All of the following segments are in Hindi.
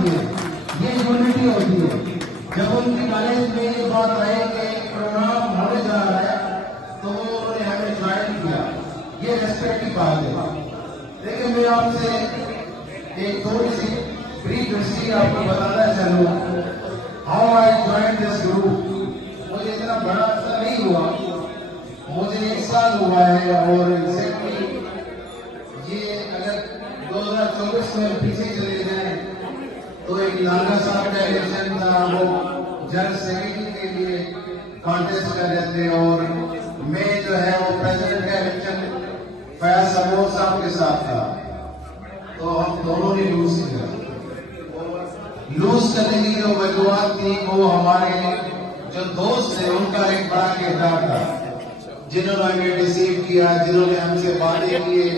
होती है, ये यूनिटी होती है। जब उनकी नॉलेज में ये बात आई कि प्रोग्राम होने जा रहा है तो उन्होंने हमें ज्वाइन किया, ये रेस्पेक्ट की बात है। लेकिन मैं आपसे एक थोड़ी सी ब्रीफ हिस्ट्री आपको बताना चलूँ, how I join this group. मुझे इतना बड़ा असर नहीं हुआ, मुझे 1 साल हुआ है और एग्जैक्टली ये अगर 2024 में पीछे चले जाए तो एक नागा साहब का इलेक्शन था, वो जनरल सेक्रेटरी के लिए कॉन्टेस्ट कर रहे थे और मैं जो है वो प्रेसिडेंट का इलेक्शन फयाज अमोर साहब के साथ था, तो हम दोनों ने लूज किया। लूज करने की जो वजूहत थी वो हमारे जो दोस्त थे उनका एक बड़ा किरदार था, जिन्होंने हमें रिसीव किया, जिन्होंने हमसे वादे किए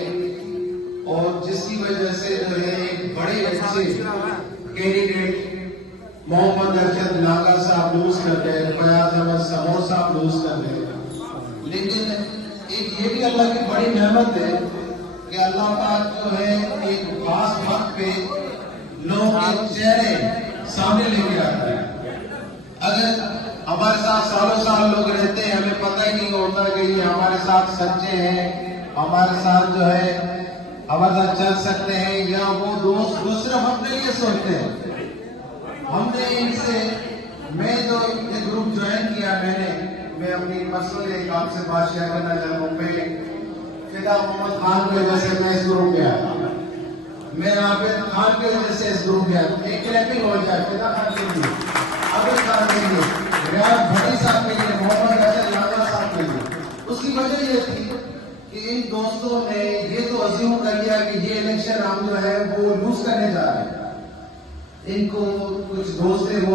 और जिसकी वजह से जो है एक बड़े अच्छे कैंडिडेट मोहम्मद अरशद नागा साहब लूज कर गए, फयाज अहमद समोर साहब लूज कर गए। लेकिन एक ये भी अल्लाह की बड़ी नेमत है कि अल्लाह पाक जो है एक खास वक्त पे लोगों के चेहरे सामने लेके आता है। अगर हमारे साथ सालों साल लोग रहते हैं, हमें पता ही नहीं होता कि ये हमारे साथ सच्चे हैं, हमारे साथ जो है हमारे साथ चल सकते हैं, या वो दोस्त वो सिर्फ अपने लिए सोचते हैं। हमने इनसे, मैं जो ये ग्रुप ज्वाइन किया, मैं अपनी पर्सनल एक आपसे बात शेयर करना चाहूँगा। फिदा मोहम्मद खान की वजह से मैं इस ग्रुप में आया, मैं आबिद खान की वजह से इस ग्रुप में आया। एक क्लैपिंग हो जाए फिदा खान के लिए, आबिद खान के लिए, रियाज भट्टी साहब के लिए, मोहम्मद अरशद नागा साहब के लिए। उसकी वजह ये थी कि इन दोस्तों ने ये तो अज्यूम कर लिया कि ये इलेक्शन हम जो है वो लूज करने जा रहे हैं। इनको कुछ दोस्त थे वो